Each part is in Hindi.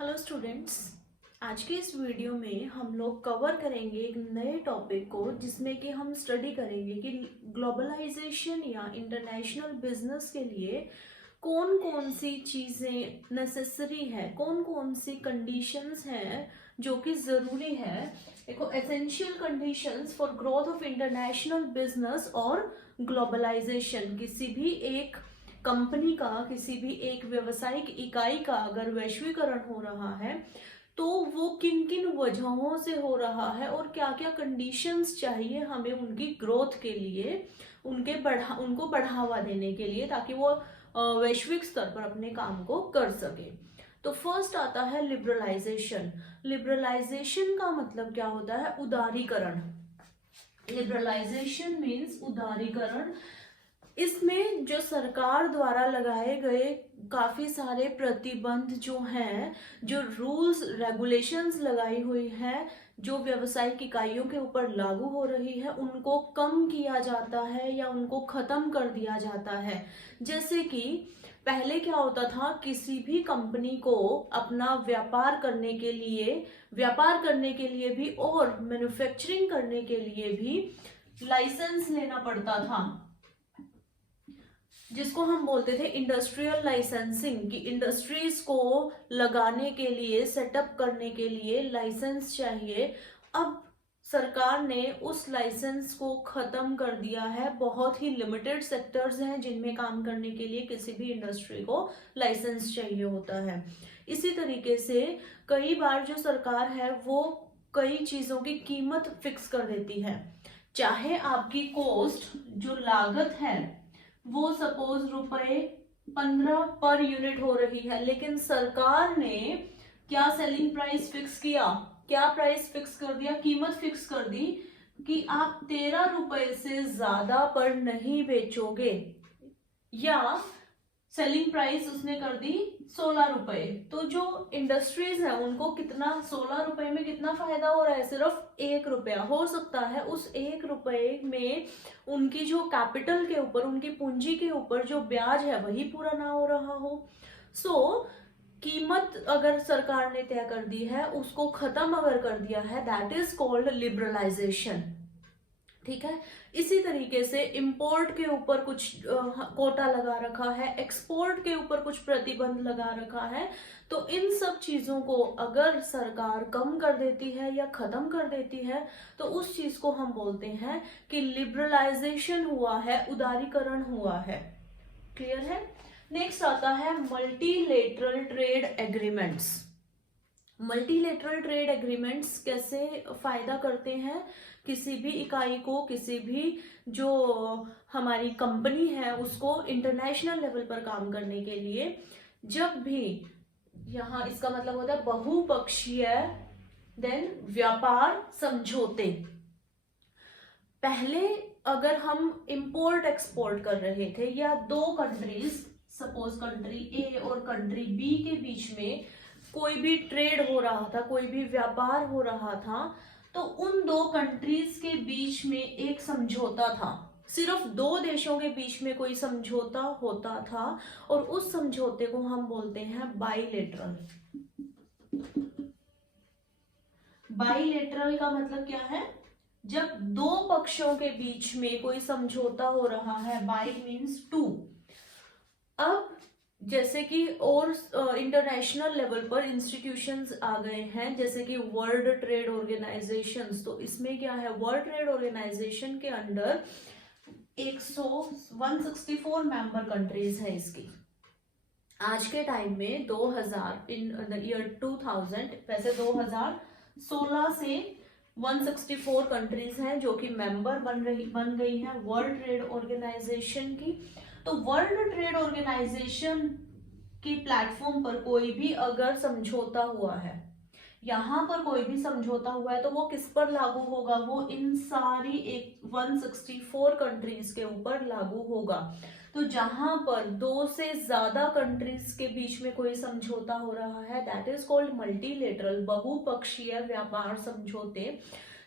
Hello students. आज के इस वीडियो में हम लोग कवर करेंगे एक नए टॉपिक को जिसमें कि हम स्टडी करेंगे कि ग्लोबलाइजेशन या इंटरनेशनल बिजनेस के लिए कौन कौन सी चीज़ें नेसेसरी है, कौन कौन सी कंडीशंस हैं जो कि ज़रूरी है। देखो, essential conditions for growth of international business और ग्लोबलाइजेशन। किसी भी एक कंपनी का, किसी भी एक व्यवसायिक इकाई का अगर वैश्वीकरण हो रहा है तो वो किन किन वजहों से हो रहा है और क्या क्या कंडीशंस चाहिए हमें उनकी ग्रोथ के लिए, उनको बढ़ावा देने के लिए, ताकि वो वैश्विक स्तर पर अपने काम को कर सके। तो फर्स्ट आता है लिबरलाइजेशन। लिबरलाइजेशन का मतलब क्या होता है? उदारीकरण। लिबरलाइजेशन मीन्स उदारीकरण। इसमें जो सरकार द्वारा लगाए गए काफी सारे प्रतिबंध जो हैं, जो रूल्स रेगुलेशंस लगाई हुई है, जो व्यवसायिक इकाइयों के ऊपर लागू हो रही है, उनको कम किया जाता है या उनको खत्म कर दिया जाता है। जैसे कि पहले क्या होता था, किसी भी कंपनी को अपना व्यापार करने के लिए भी और मैन्युफैक्चरिंग करने के लिए भी लाइसेंस लेना पड़ता था, जिसको हम बोलते थे इंडस्ट्रियल लाइसेंसिंग। कि इंडस्ट्रीज को लगाने के लिए, सेटअप करने के लिए लाइसेंस चाहिए। अब सरकार ने उस लाइसेंस को खत्म कर दिया है। बहुत ही लिमिटेड सेक्टर्स हैं जिनमें काम करने के लिए किसी भी इंडस्ट्री को लाइसेंस चाहिए होता है। इसी तरीके से कई बार जो सरकार है वो कई चीजों की कीमत फिक्स कर देती है। चाहे आपकी कॉस्ट, जो लागत है, वो सपोज ₹15 पर यूनिट हो रही है, लेकिन सरकार ने क्या सेलिंग प्राइस फिक्स किया? क्या प्राइस फिक्स कर दिया? कीमत फिक्स कर दी कि आप ₹13 से ज्यादा पर नहीं बेचोगे, या सेलिंग प्राइस उसने कर दी ₹16। तो जो इंडस्ट्रीज है उनको कितना, ₹16 में कितना फायदा हो रहा है? सिर्फ ₹1 हो सकता है। उस ₹1 में उनकी जो कैपिटल के ऊपर, उनकी पूंजी के ऊपर जो ब्याज है वही पूरा ना हो रहा हो। कीमत अगर सरकार ने तय कर दी है, उसको खत्म अगर कर दिया है, दैट इज कॉल्ड लिबरलाइजेशन। ठीक है। इसी तरीके से इंपोर्ट के ऊपर कुछ कोटा लगा रखा है, एक्सपोर्ट के ऊपर कुछ प्रतिबंध लगा रखा है। तो इन सब चीजों को अगर सरकार कम कर देती है या खत्म कर देती है तो उस चीज को हम बोलते हैं कि लिबरलाइजेशन हुआ है, उदारीकरण हुआ है। क्लियर है? नेक्स्ट आता है multilateral trade agreements. Multilateral trade agreements कैसे फायदा करते हैं किसी भी इकाई को, किसी भी जो हमारी कंपनी है उसको इंटरनेशनल लेवल पर काम करने के लिए? जब भी यहाँ इसका मतलब होता है बहुपक्षीय देन व्यापार समझौते। पहले अगर हम इंपोर्ट एक्सपोर्ट कर रहे थे या दो कंट्रीज, सपोज कंट्री ए और कंट्री बी के बीच में कोई भी ट्रेड हो रहा था, कोई भी व्यापार हो रहा था, तो उन दो कंट्रीज के बीच में एक समझौता था। सिर्फ दो देशों के बीच में कोई समझौता होता था और उस समझौते को हम बोलते हैं बाइलेटरल। बाइलेटरल का मतलब क्या है? जब दो पक्षों के बीच में कोई समझौता हो रहा है, बाई मीन्स टू। अब जैसे कि और इंटरनेशनल लेवल पर इंस्टीट्यूशंस आ गए हैं, जैसे कि वर्ल्ड ट्रेड ऑर्गेनाइजेशंस। तो इसमें क्या है, वर्ल्ड ट्रेड ऑर्गेनाइजेशन के अंडर 164 मेंबर कंट्रीज है इसकी। आज के टाइम में 2000, इन द ईयर 2000, वैसे 2016 से 164 कंट्रीज हैं जो कि मेंबर बन गई हैं वर्ल्ड ट्रेड ऑर्गेनाइजेशन की। तो वर्ल्ड ट्रेड ऑर्गेनाइजेशन के प्लेटफॉर्म पर कोई भी अगर समझौता हुआ है, यहां पर कोई भी समझौता हुआ है, तो वो किस पर लागू होगा? वो इन सारी 164 कंट्रीज के ऊपर लागू होगा। तो जहां पर दो से ज्यादा कंट्रीज के बीच में कोई समझौता हो रहा है, दैट इज कॉल्ड मल्टीलेटरल, बहुपक्षीय व्यापार समझौते।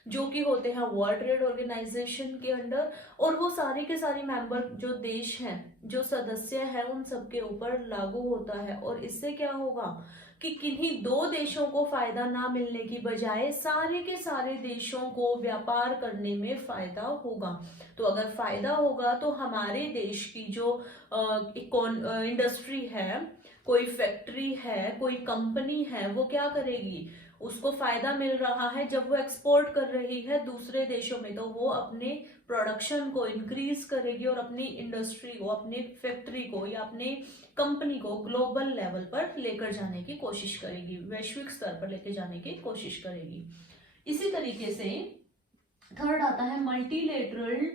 जो कि होते हैं वर्ल्ड ट्रेड ऑर्गेनाइजेशन के अंडर, और वो सारे के सारे मेंबर जो देश हैं, जो सदस्य हैं, उन सबके ऊपर लागू होता है। और इससे क्या होगा कि किन्हीं दो देशों को फायदा ना मिलने की बजाय सारे के सारे देशों को व्यापार करने में फायदा होगा। तो अगर फायदा होगा तो हमारे देश की जो इंडस्ट्री है, कोई फैक्ट्री है, कोई कंपनी है, वो क्या करेगी, उसको फायदा मिल रहा है जब वो एक्सपोर्ट कर रही है दूसरे देशों में, तो वो अपने प्रोडक्शन को इंक्रीज करेगी और अपनी इंडस्ट्री को, अपनी फैक्ट्री को या अपनी कंपनी को ग्लोबल लेवल पर लेकर जाने की कोशिश करेगी, वैश्विक स्तर पर लेकर जाने की कोशिश करेगी। इसी तरीके से थर्ड आता है मल्टीलेटरल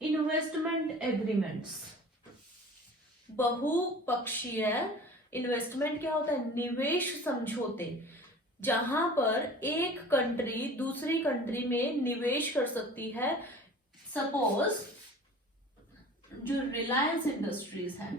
इन्वेस्टमेंट एग्रीमेंट्स। बहुपक्षीय इन्वेस्टमेंट क्या होता है, निवेश समझौते, जहां पर एक कंट्री दूसरी कंट्री में निवेश कर सकती है। सपोज जो रिलायंस इंडस्ट्रीज है,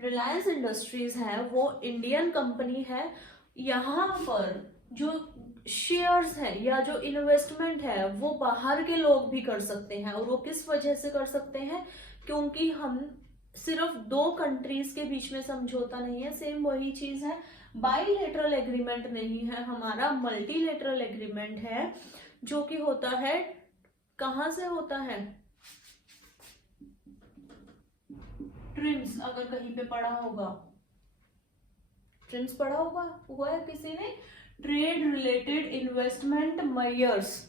रिलायंस इंडस्ट्रीज है वो इंडियन कंपनी है, यहाँ पर जो शेयर्स है या जो इन्वेस्टमेंट है वो बाहर के लोग भी कर सकते हैं। और वो किस वजह से कर सकते हैं, क्योंकि हम सिर्फ दो कंट्रीज के बीच में समझौता नहीं है, सेम वही चीज है, बाइलेटरल एग्रीमेंट नहीं है हमारा, मल्टीलेटरल एग्रीमेंट है, जो कि होता है, कहां से होता है, ट्रिम्स, अगर कहीं पे पढ़ा होगा, ट्रिम्स पढ़ा होगा, हुआ है किसी ने, ट्रेड रिलेटेड इन्वेस्टमेंट मेजर्स,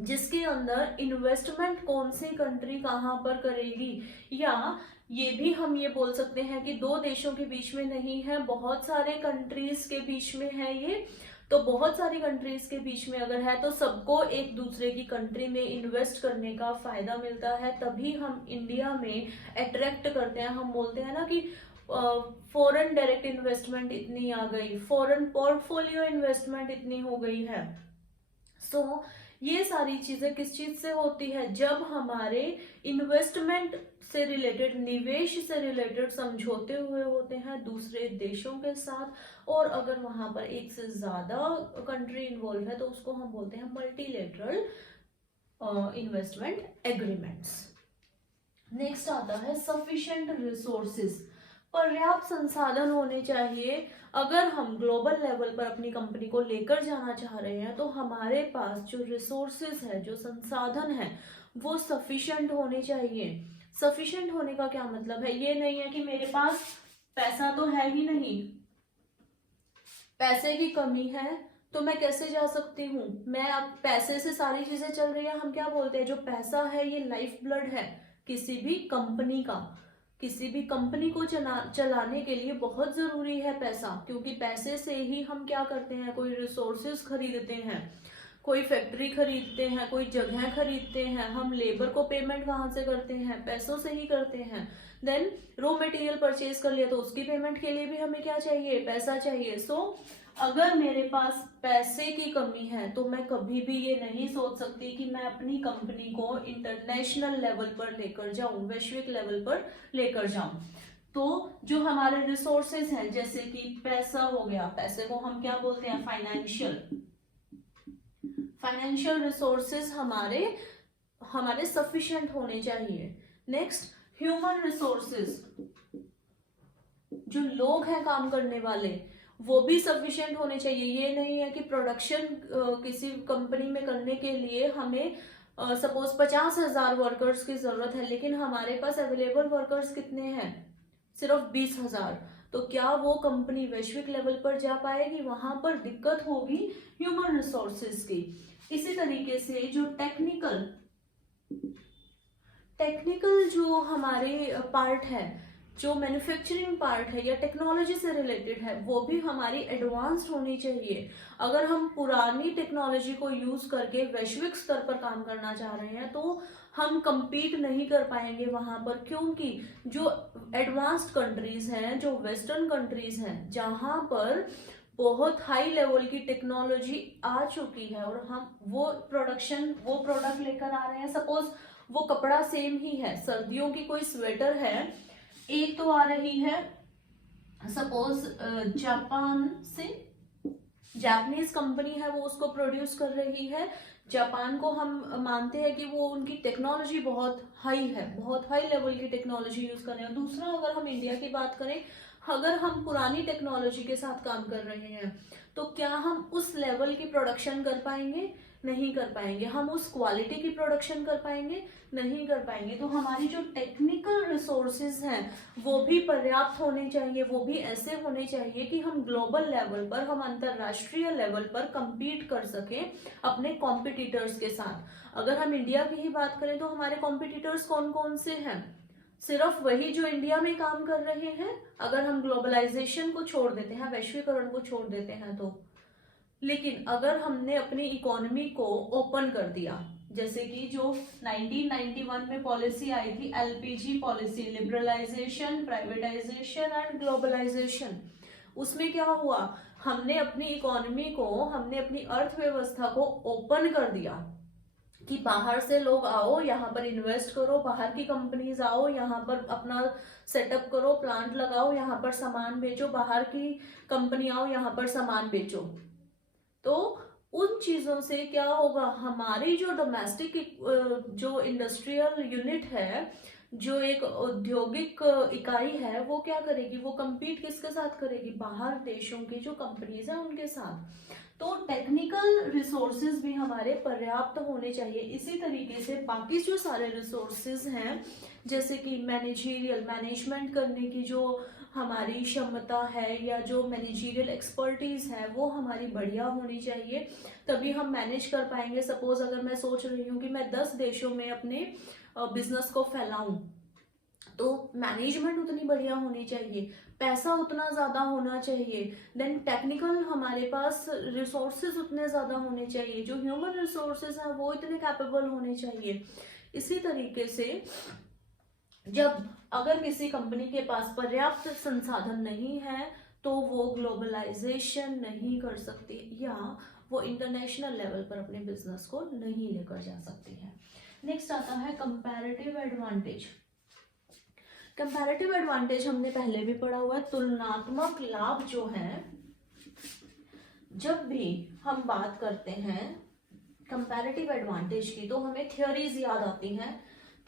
जिसके अंदर इन्वेस्टमेंट कौन सी कंट्री कहां पर करेगी, या ये भी हम ये बोल सकते हैं कि दो देशों के बीच में नहीं है, बहुत सारे कंट्रीज के बीच में है ये। तो बहुत सारी कंट्रीज के बीच में अगर है तो सबको एक दूसरे की कंट्री में इन्वेस्ट करने का फायदा मिलता है, तभी हम इंडिया में अट्रैक्ट करते हैं। हम बोलते हैं ना कि फॉरेन डायरेक्ट इन्वेस्टमेंट इतनी आ गई, फॉरेन पोर्टफोलियो इन्वेस्टमेंट इतनी हो गई है। सो ये सारी चीजें किस चीज से होती है, जब हमारे इन्वेस्टमेंट से रिलेटेड, निवेश से रिलेटेड समझौते हुए होते हैं दूसरे देशों के साथ, और अगर वहां पर एक से ज्यादा कंट्री इन्वॉल्व है तो उसको हम बोलते हैं मल्टीलेटरल इन्वेस्टमेंट एग्रीमेंट्स। नेक्स्ट आता है सफिशिएंट रिसोर्सेज, पर्याप्त संसाधन होने चाहिए। अगर हम ग्लोबल लेवल पर अपनी कंपनी को लेकर जाना चाह रहे हैं तो हमारे पास जो रिसोर्सेज है, जो संसाधन है, वो सफिशिएंट होने चाहिए। सफिशिएंट होने का क्या मतलब है, ये नहीं है कि मेरे पास पैसा तो है ही नहीं, पैसे की कमी है तो मैं कैसे जा सकती हूँ, मैं अब पैसे से सारी चीजें चल रही है। हम क्या बोलते हैं, जो पैसा है ये लाइफ ब्लड है किसी भी कंपनी का, किसी भी कंपनी को चलाने के लिए बहुत जरूरी है पैसा, क्योंकि पैसे से ही हम क्या करते हैं, कोई रिसोर्सेज खरीदते हैं, कोई फैक्ट्री खरीदते हैं, कोई जगह खरीदते हैं, हम लेबर को पेमेंट कहाँ से करते हैं, पैसों से ही करते हैं। देन रॉ मटेरियल परचेज कर लिया तो उसकी पेमेंट के लिए भी हमें क्या चाहिए, पैसा चाहिए। सो अगर मेरे पास पैसे की कमी है तो मैं कभी भी ये नहीं सोच सकती कि मैं अपनी कंपनी को इंटरनेशनल लेवल पर लेकर जाऊं, वैश्विक लेवल पर लेकर जाऊं। तो जो हमारे रिसोर्सेज हैं, जैसे कि पैसा हो गया, पैसे को हम क्या बोलते हैं, फाइनेंशियल रिसोर्सेज हमारे सफिशिएंट होने चाहिए। नेक्स्ट ह्यूमन रिसोर्सेज, जो लोग हैं काम करने वाले, वो भी सफिशिएंट होने चाहिए। ये नहीं है कि प्रोडक्शन किसी कंपनी में करने के लिए हमें सपोज 50,000 वर्कर्स की जरूरत है, लेकिन हमारे पास अवेलेबल वर्कर्स कितने हैं, सिर्फ 20,000, तो क्या वो कंपनी वैश्विक लेवल पर जा पाएगी, वहां पर दिक्कत होगी ह्यूमन रिसोर्सेज की। इसी तरीके से जो टेक्निकल जो हमारे पार्ट है, जो मैन्युफैक्चरिंग पार्ट है या टेक्नोलॉजी से रिलेटेड है, वो भी हमारी एडवांस्ड होनी चाहिए। अगर हम पुरानी टेक्नोलॉजी को यूज करके वैश्विक स्तर पर काम करना चाह रहे हैं तो हम compete नहीं कर पाएंगे वहां पर, क्योंकि जो एडवांस्ड कंट्रीज हैं, जो वेस्टर्न कंट्रीज हैं, जहां पर बहुत हाई लेवल की टेक्नोलॉजी आ चुकी है और हम वो प्रोडक्ट लेकर आ रहे हैं। सपोज वो कपड़ा सेम ही है, सर्दियों की कोई स्वेटर है, एक तो आ रही है सपोज जापान से, जापानीज कंपनी है वो उसको प्रोड्यूस कर रही है। जापान को हम मानते हैं कि वो उनकी टेक्नोलॉजी बहुत हाई है, बहुत हाई लेवल की टेक्नोलॉजी यूज कर रहे हैं। दूसरा, अगर हम इंडिया की बात करें, अगर हम पुरानी टेक्नोलॉजी के साथ काम कर रहे हैं तो क्या हम उस लेवल की प्रोडक्शन कर पाएंगे? नहीं कर पाएंगे। हम उस क्वालिटी की प्रोडक्शन कर पाएंगे? नहीं कर पाएंगे। तो हमारी जो टेक्निकल रिसोर्सेज हैं वो भी पर्याप्त होने चाहिए, वो भी ऐसे होने चाहिए कि हम ग्लोबल लेवल पर, हम अंतरराष्ट्रीय लेवल पर compete कर सकें अपने कॉम्पिटिटर्स के साथ। अगर हम इंडिया की ही बात करें तो हमारे कॉम्पिटिटर्स कौन कौन से हैं? सिर्फ वही जो इंडिया में काम कर रहे हैं, अगर हम ग्लोबलाइजेशन को छोड़ देते हैं, वैश्वीकरण को छोड़ देते हैं तो। लेकिन अगर हमने अपनी इकोनॉमी को ओपन कर दिया, जैसे कि जो 1991 में पॉलिसी आई थी, LPG policy, liberalisation, privatisation and globalisation, उसमें क्या हुआ? हमने अपनी इकोनॉमी को, हमने अपनी अर्थव्यवस्था को ओपन कर दिया कि बाहर से लोग आओ, यहाँ पर इन्वेस्ट करो, बाहर की कंपनीज आओ, यहाँ पर अपना सेटअप करो, प्लांट लगाओ, यहाँ पर सामान बेचो, बाहर की कंपनी आओ, यहाँ पर सामान बेचो। तो उन चीजों से क्या होगा? हमारी जो डोमेस्टिक जो इंडस्ट्रियल यूनिट है, जो एक औद्योगिक इकाई है, वो क्या करेगी? वो compete किसके साथ करेगी? बाहर देशों की जो कंपनीज है उनके साथ। तो टेक्निकल रिसोर्सेज भी हमारे पर्याप्त होने चाहिए। इसी तरीके से बाकी जो सारे रिसोर्सेज हैं, जैसे कि मैनेजरियल, मैनेजमेंट करने की जो हमारी क्षमता है या जो मैनेजरियल एक्सपर्टीज है वो हमारी बढ़िया होनी चाहिए, तभी हम मैनेज कर पाएंगे। सपोज अगर मैं सोच रही हूँ कि मैं 10 देशों में अपने बिजनेस को फैलाऊं, तो मैनेजमेंट उतनी बढ़िया होनी चाहिए, पैसा उतना ज्यादा होना चाहिए, देन टेक्निकल हमारे पास रिसोर्सेज उतने ज्यादा होने चाहिए, जो ह्यूमन रिसोर्सेज हैं वो इतने कैपेबल होने चाहिए। इसी तरीके से जब अगर किसी कंपनी के पास पर्याप्त संसाधन नहीं है तो वो ग्लोबलाइजेशन नहीं कर सकती या वो इंटरनेशनल लेवल पर अपने बिजनेस को नहीं लेकर जा सकती है। नेक्स्ट आता है कंपैरेटिव एडवांटेज। कंपैरेटिव एडवांटेज हमने पहले भी पढ़ा हुआ है। तुलनात्मक लाभ जो है, जब भी हम बात करते हैं कंपैरेटिव एडवांटेज की तो हमें थियोरीज याद आती हैं।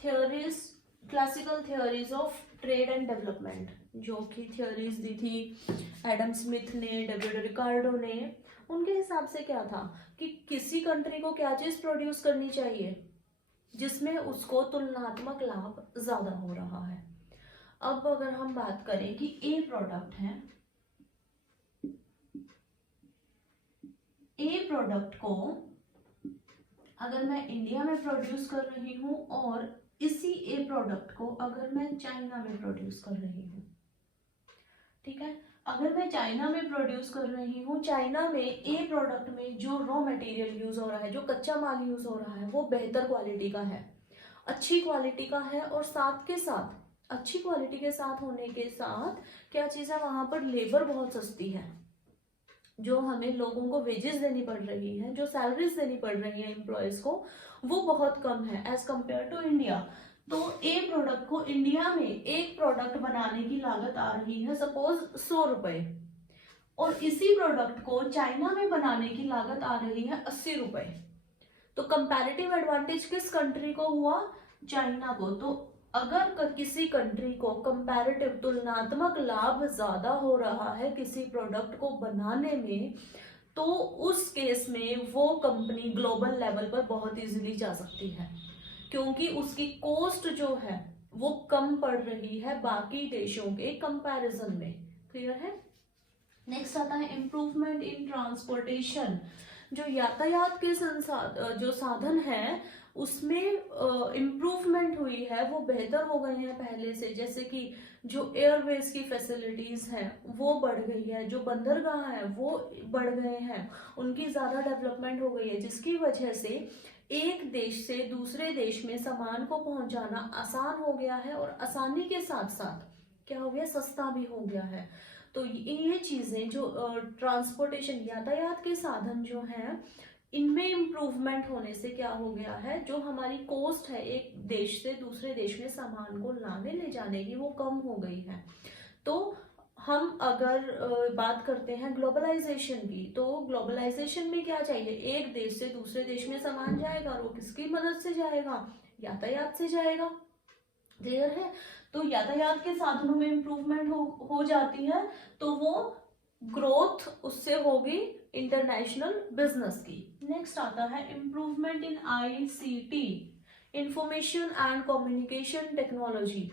Theories, classical theories of trade and development, जो कि थियोरीज दी थी एडम स्मिथ ने, डेविड रिकार्डो ने। उनके हिसाब से क्या था कि किसी कंट्री को क्या चीज प्रोड्यूस करनी चाहिए जिसमें उसको तुलनात्मक लाभ ज्यादा हो रहा है। अब अगर हम बात करें कि ए प्रोडक्ट है, ए प्रोडक्ट को अगर मैं इंडिया में प्रोड्यूस कर रही हूं और इसी ए प्रोडक्ट को अगर मैं चाइना में प्रोड्यूस कर रही हूँ, ठीक है, अगर मैं चाइना में प्रोड्यूस कर रही हूँ, चाइना में ए प्रोडक्ट में जो रॉ मटेरियल यूज हो रहा है, जो कच्चा माल यूज हो रहा है, वो बेहतर क्वालिटी का है, अच्छी क्वालिटी का है, और साथ के साथ अच्छी क्वालिटी के साथ होने के साथ क्या चीज है, वहां पर लेबर बहुत सस्ती है, जो हमें लोगों को वेजेस देनी पड़ रही है, जो सैलरीज देनी पड़ रही है एम्प्लॉयज को, वो बहुत कम है एज कंपेयर टू इंडिया। तो ए प्रोडक्ट को इंडिया में एक प्रोडक्ट बनाने की लागत आ रही है सपोज 100 रुपए, और इसी प्रोडक्ट को चाइना में बनाने की लागत आ रही है 80 रुपए। तो कंपैरेटिव एडवांटेज किस कंट्री को हुआ? चाइना को। तो अगर किसी कंट्री को कंपैरेटिव, तुलनात्मक लाभ ज्यादा हो रहा है किसी प्रोडक्ट को बनाने में, तो उस केस में वो कंपनी ग्लोबल लेवल पर बहुत इजीली जा सकती है, क्योंकि उसकी कॉस्ट जो है वो कम पड़ रही है बाकी देशों के कंपैरिजन में। क्लियर है? नेक्स्ट आता है इम्प्रूवमेंट इन ट्रांसपोर्टेशन। जो यातायात के जो साधन है उसमें इम्प्रूवमेंट हुई है, वो बेहतर हो गए हैं पहले से। जैसे कि जो एयरवेज की फैसिलिटीज हैं वो बढ़ गई है, जो बंदरगाह है वो बढ़ गए हैं, उनकी ज्यादा डेवलपमेंट हो गई है, जिसकी वजह से एक देश से दूसरे देश में सामान को पहुंचाना आसान हो गया है, और आसानी के साथ साथ क्या हो गया, सस्ता भी हो गया है। तो ये चीजें जो ट्रांसपोर्टेशन, यातायात के साधन जो हैं, इनमें इम्प्रूवमेंट होने से क्या हो गया है, जो हमारी कॉस्ट है एक देश से दूसरे देश में सामान को लाने ले जाने की, वो कम हो गई है। तो हम अगर बात करते हैं ग्लोबलाइजेशन की, तो ग्लोबलाइजेशन में क्या चाहिए, एक देश से दूसरे देश में सामान जाएगा और वो किसकी मदद से जाएगा, यातायात से जाएगा। क्लियर है। तो यातायात के साधनों में इम्प्रूवमेंट हो जाती है, तो वो ग्रोथ उससे होगी इंटरनेशनल बिजनेस की। नेक्स्ट आता है improvement in ICT, information and communication technology.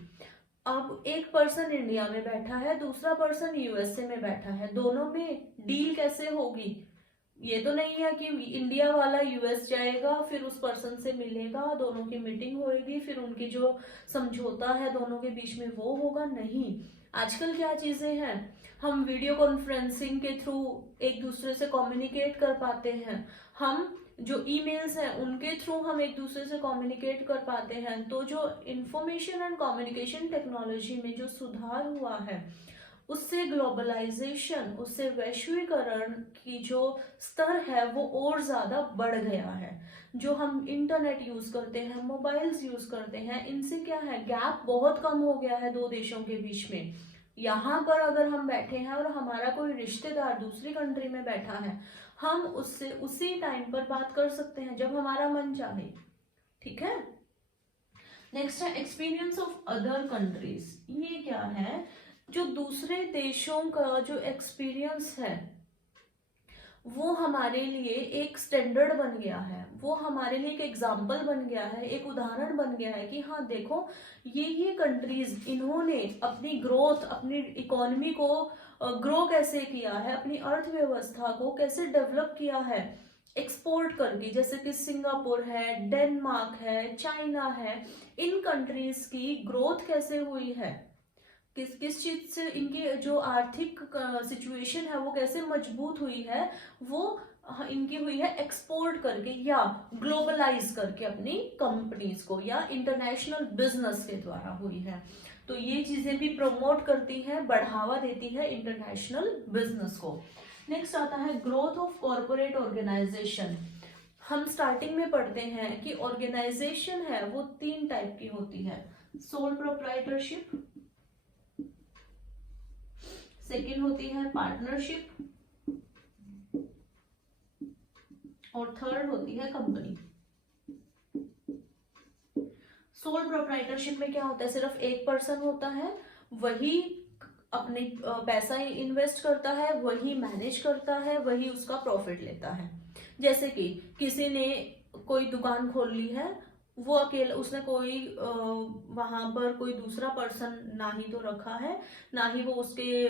अब एक पर्सन इंडिया में बैठा है, दूसरा पर्सन यूएसए में बैठा है, दोनों में डील कैसे होगी। ये तो नहीं है कि इंडिया वाला यूएस जाएगा, फिर उस पर्सन से मिलेगा, दोनों की मीटिंग होएगी, फिर उनकी जो समझौता है दोनों के बीच में वो होगा। नहीं, आजकल क्या चीजें हैं, हम वीडियो कॉन्फ्रेंसिंग के थ्रू एक दूसरे से कम्युनिकेट कर पाते हैं, हम जो ईमेल्स हैं उनके थ्रू हम एक दूसरे से कम्युनिकेट कर पाते हैं। तो जो इंफॉर्मेशन एंड कम्युनिकेशन टेक्नोलॉजी में जो सुधार हुआ है, उससे ग्लोबलाइजेशन, उससे वैश्वीकरण की जो स्तर है वो और ज्यादा बढ़ गया है। जो हम इंटरनेट यूज करते हैं, मोबाइल्स यूज करते हैं, इनसे क्या है, गैप बहुत कम हो गया है दो देशों के बीच में। यहाँ पर अगर हम बैठे हैं और हमारा कोई रिश्तेदार दूसरी कंट्री में बैठा है, हम उससे उसी टाइम पर बात कर सकते हैं जब हमारा मन चाहे। ठीक है। नेक्स्ट है एक्सपीरियंस ऑफ अदर कंट्रीज। ये क्या है, जो दूसरे देशों का जो एक्सपीरियंस है वो हमारे लिए एक स्टैंडर्ड बन गया है, वो हमारे लिए एक एग्जाम्पल बन गया है, एक उदाहरण बन गया है कि हाँ देखो, ये कंट्रीज इन्होंने अपनी ग्रोथ, अपनी इकोनॉमी को ग्रो कैसे किया है, अपनी अर्थव्यवस्था को कैसे डेवलप किया है एक्सपोर्ट करके। जैसे कि सिंगापुर है, डेनमार्क है, चाइना है, इन कंट्रीज की ग्रोथ कैसे हुई है, किस चीज से इनकी जो आर्थिक सिचुएशन है वो कैसे मजबूत हुई है, वो इनकी हुई है एक्सपोर्ट करके या ग्लोबलाइज करके अपनी कंपनीज को, या इंटरनेशनल बिजनेस के द्वारा हुई है। तो ये चीजें भी प्रमोट करती है, बढ़ावा देती है इंटरनेशनल बिजनेस को। नेक्स्ट आता है ग्रोथ ऑफ कॉर्पोरेट ऑर्गेनाइजेशन। हम स्टार्टिंग में पढ़ते हैं कि ऑर्गेनाइजेशन है वो 3 टाइप की होती है, सोल प्रोप्राइटरशिप, सेकेंड होती है पार्टनरशिप, और थर्ड होती है कंपनी। सोल प्रोप्राइटरशिप में क्या होता है, सिर्फ एक पर्सन होता है, वही अपने पैसा इन्वेस्ट करता है, वही मैनेज करता है, वही उसका प्रॉफिट लेता है। जैसे कि किसी ने कोई दुकान खोल ली है, वो अकेला, उसने कोई वहां पर कोई दूसरा पर्सन ना ही तो रखा है, ना ही वो उसके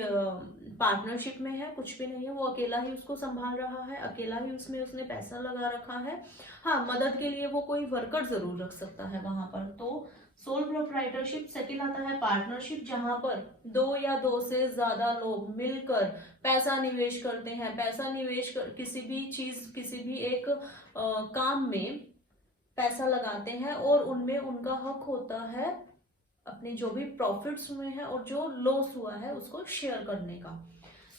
पार्टनरशिप में है, कुछ भी नहीं है, वो अकेला ही उसको संभाल रहा है, अकेला ही उसमें उसने पैसा लगा रखा है। हाँ, मदद के लिए वो कोई वर्कर जरूर रख सकता है वहां पर। तो सोल प्रोप्राइटरशिप। सेकेंड आता है पार्टनरशिप, जहां पर 2 या 2 से ज्यादा लोग मिलकर पैसा निवेश करते हैं, पैसा निवेश कर किसी भी चीज, किसी भी एक काम में पैसा लगाते हैं, और उनमें उनका हक होता है अपने जो भी प्रॉफिट्स हुए हैं और जो लॉस हुआ है उसको शेयर करने का।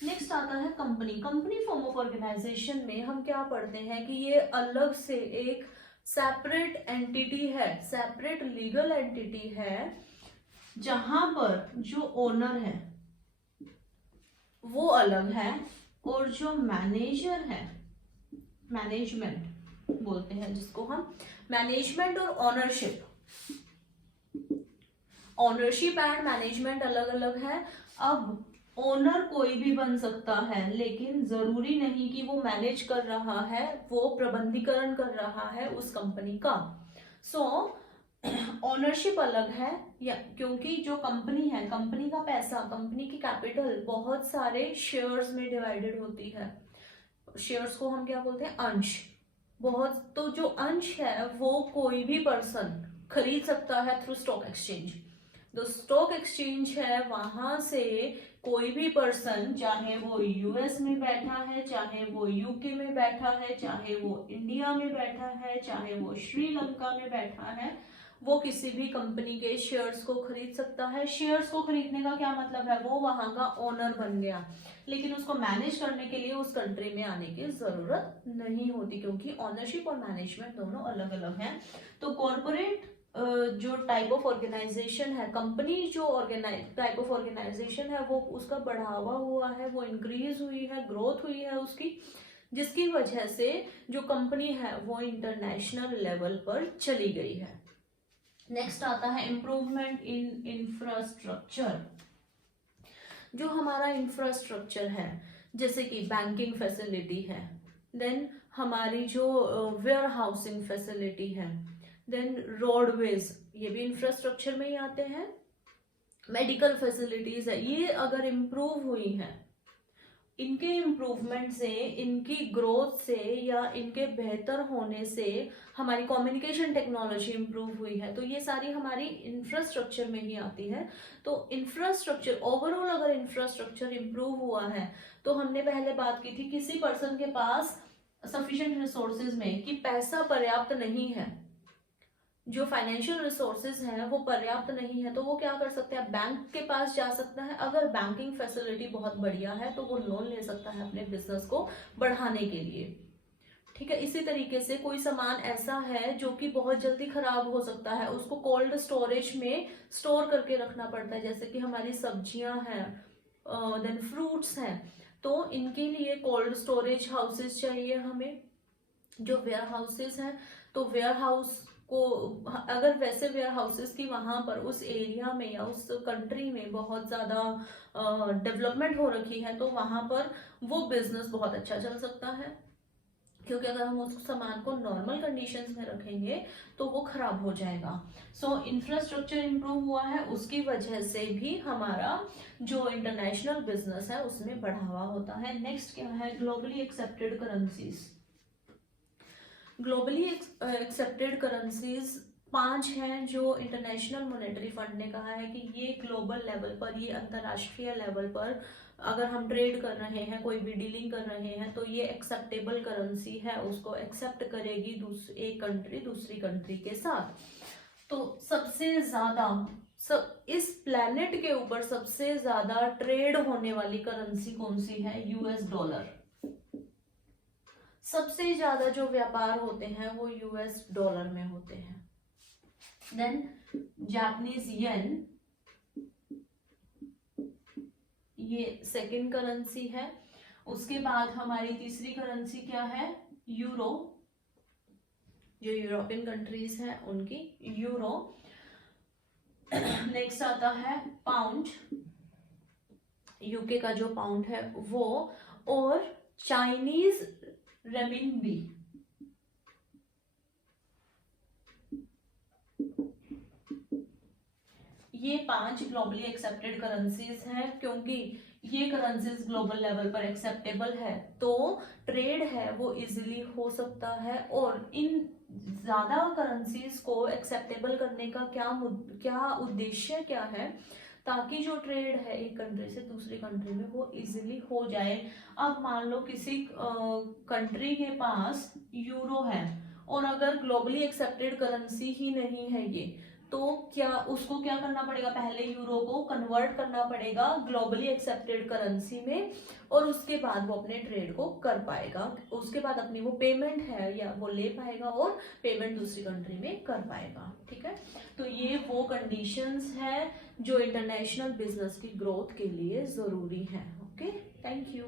नेक्स्ट आता है company. Company form of organisation में हम क्या पढ़ते हैं कि ये अलग से एक सेपरेट एंटिटी है, सेपरेट लीगल एंटिटी है, जहां पर जो ओनर है वो अलग है, और जो मैनेजर है, मैनेजमेंट बोलते हैं जिसको हम, मैनेजमेंट और ऑनरशिप, ऑनरशिप एंड मैनेजमेंट अलग अलग है। अब ओनर कोई भी बन सकता है, लेकिन जरूरी नहीं कि वो मैनेज कर रहा है, वो प्रबंधीकरण कर रहा है उस कंपनी का। सो ओनरशिप अलग है, या क्योंकि जो कंपनी है, कंपनी का पैसा, कंपनी की कैपिटल बहुत सारे शेयर्स में डिवाइडेड होती है। शेयर्स को हम क्या बोलते हैं, अंश। बहुत, तो जो अंश है वो कोई भी पर्सन खरीद सकता है थ्रू स्टॉक एक्सचेंज। जो स्टॉक एक्सचेंज है वहां से कोई भी पर्सन, चाहे वो यूएस में बैठा है, चाहे वो यूके में बैठा है, चाहे वो इंडिया में बैठा है, चाहे वो श्रीलंका में बैठा है, वो किसी भी कंपनी के शेयर्स को खरीद सकता है। शेयर्स को खरीदने का क्या मतलब है, वो वहां का ओनर बन गया, लेकिन उसको मैनेज करने के लिए उस कंट्री में आने की जरूरत नहीं होती, क्योंकि ओनरशिप और मैनेजमेंट दोनों अलग अलग हैं। तो कॉर्पोरेट जो टाइप ऑफ ऑर्गेनाइजेशन है, कंपनी जो टाइप ऑफ ऑर्गेनाइजेशन है वो उसका बढ़ावा हुआ है, वो इंक्रीज हुई है, ग्रोथ हुई है उसकी, जिसकी वजह से जो कंपनी है वो इंटरनेशनल लेवल पर चली गई है। नेक्स्ट आता है इम्प्रूवमेंट इन इंफ्रास्ट्रक्चर। जो हमारा इंफ्रास्ट्रक्चर है, जैसे कि बैंकिंग फैसिलिटी है, देन हमारी जो वेयर हाउसिंग फैसिलिटी है, देन रोडवेज, ये भी इंफ्रास्ट्रक्चर में ही आते हैं। मेडिकल फैसिलिटीज है, ये अगर इम्प्रूव हुई हैं, इनके इम्प्रूवमेंट से, इनकी ग्रोथ से या इनके बेहतर होने से हमारी कम्युनिकेशन टेक्नोलॉजी इम्प्रूव हुई है, तो ये सारी हमारी इंफ्रास्ट्रक्चर में ही आती है। तो इंफ्रास्ट्रक्चर ओवरऑल अगर इंफ्रास्ट्रक्चर इम्प्रूव हुआ है, तो हमने पहले बात की थी किसी पर्सन के पास सफिशिएंट रिसोर्सेज में कि पैसा पर्याप्त नहीं है, जो फाइनेंशियल रिसोर्सेज हैं वो पर्याप्त नहीं है, तो वो क्या कर सकते हैं, बैंक के पास जा सकता है। अगर बैंकिंग फैसिलिटी बहुत बढ़िया है तो वो लोन ले सकता है अपने बिजनेस को बढ़ाने के लिए। ठीक है, इसी तरीके से कोई सामान ऐसा है जो कि बहुत जल्दी खराब हो सकता है, उसको कोल्ड स्टोरेज में स्टोर करके रखना पड़ता है, जैसे कि हमारी सब्जियां हैं, देन फ्रूट्स हैं, तो इनके लिए कोल्ड स्टोरेज हाउसेस चाहिए हमें। जो वेयर हाउसेस हैं, तो वेयर हाउस को अगर वैसे वेयर हाउसेस की वहां पर उस एरिया में या उस कंट्री में बहुत ज्यादा डेवलपमेंट हो रखी है, तो वहां पर वो बिजनेस बहुत अच्छा चल सकता है, क्योंकि अगर हम उस सामान को नॉर्मल कंडीशंस में रखेंगे तो वो खराब हो जाएगा। सो इंफ्रास्ट्रक्चर इम्प्रूव हुआ है, उसकी वजह से भी हमारा जो इंटरनेशनल बिजनेस है उसमें बढ़ावा होता है। नेक्स्ट क्या है, globally accepted currencies. Globally accepted currencies 5 हैं जो इंटरनेशनल मॉनेटरी फंड ने कहा है कि ये ग्लोबल लेवल पर, ये अंतर्राष्ट्रीय लेवल पर अगर हम ट्रेड कर रहे हैं, कोई भी डीलिंग कर रहे हैं, तो ये एक्सेप्टेबल करेंसी है, उसको एक्सेप्ट करेगी एक कंट्री दूसरी कंट्री के साथ। तो सबसे ज्यादा इस प्लेनेट के ऊपर सबसे ज्यादा ट्रेड होने वाली करेंसी कौन सी है, यूएस डॉलर। सबसे ज्यादा जो व्यापार होते हैं वो यूएस डॉलर में होते हैं। देन जापानीज येन, ये सेकंड करेंसी है। उसके बाद हमारी तीसरी करेंसी क्या है, यूरो, जो यूरोपियन कंट्रीज हैं उनकी यूरो। नेक्स्ट आता है पाउंड, यूके का जो पाउंड है वो, और चाइनीज रेमिनबी। ये 5 ग्लोबली एक्सेप्टेड करेंसीज हैं, क्योंकि ये करेंसीज ग्लोबल लेवल पर एक्सेप्टेबल है तो ट्रेड है वो इजीली हो सकता है। और इन ज्यादा करेंसीज को एक्सेप्टेबल करने का क्या उद्देश्य क्या है, ताकि जो ट्रेड है एक कंट्री से दूसरी कंट्री में वो इजीली हो जाए। अब मान लो किसी कंट्री के पास यूरो है और अगर ग्लोबली एक्सेप्टेड करेंसी ही नहीं है ये, तो क्या उसको क्या करना पड़ेगा, पहले यूरो को कन्वर्ट करना पड़ेगा ग्लोबली एक्सेप्टेड करेंसी में, और उसके बाद वो अपने ट्रेड को कर पाएगा, उसके बाद अपनी वो पेमेंट है या वो ले पाएगा और पेमेंट दूसरी कंट्री में कर पाएगा। ठीक है, तो ये वो कंडीशंस है जो इंटरनेशनल बिजनेस की ग्रोथ के लिए जरूरी है। Okay, thank you.